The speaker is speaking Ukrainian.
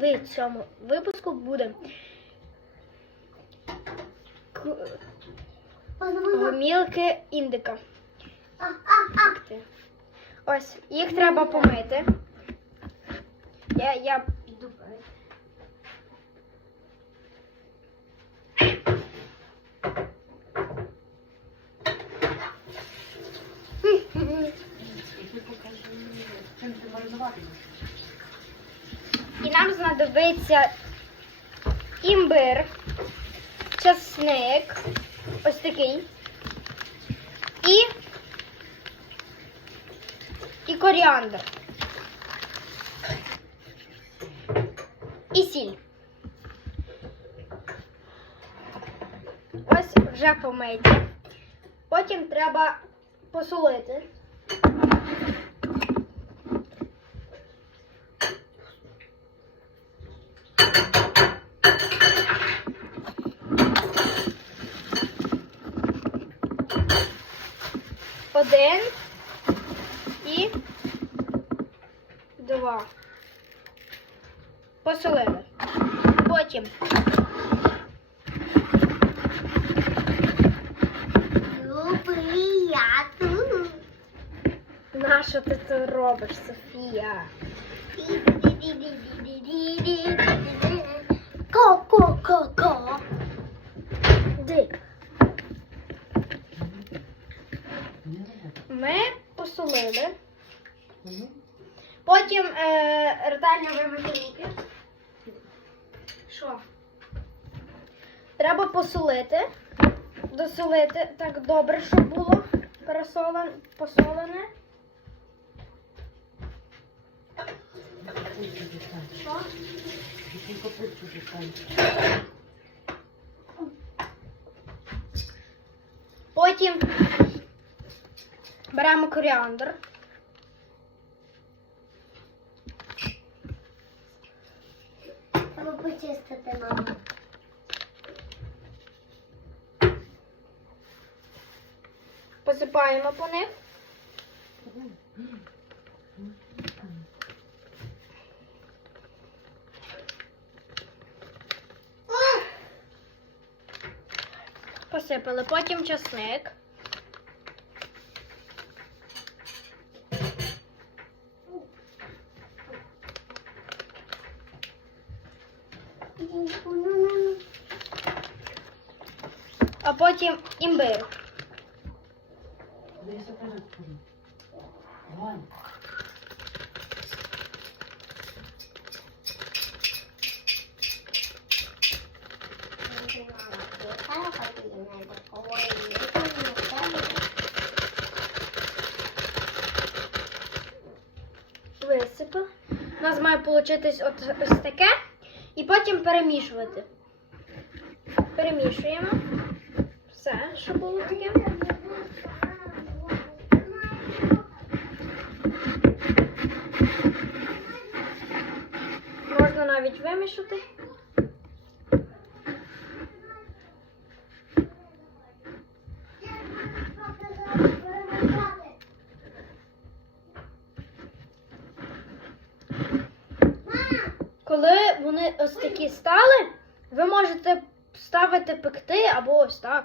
Ми в цьому випуску буде к- гомілки індика. Ось, їх треба помити. Я, я піду. Чим ти маринувати? Нам знадобиться імбир, часник, ось такий. І, і коріандр. І сіль. Ось вже помиті. Потім треба посолити. Один і два. Посолили. Потім на що ти це робиш, Софія? Ко-ко-ко-ко. Дик. Ми посолили. Потім е, ретельно вимити руки. Що? Треба посолити. Досолити так добре, щоб було пересолене, посолене. Що? Потім беремо коріандр. Треба почистити, мама. Посипаємо по них. Посипали. Потім часник. А потім імбир. Вань, Висипав. У нас має от ось таке. І потім перемішувати. Перемішуємо. Все, що було таке. Можна навіть вимішати. Коли вони ось такі стали, ви можете ставити пекти або ось так.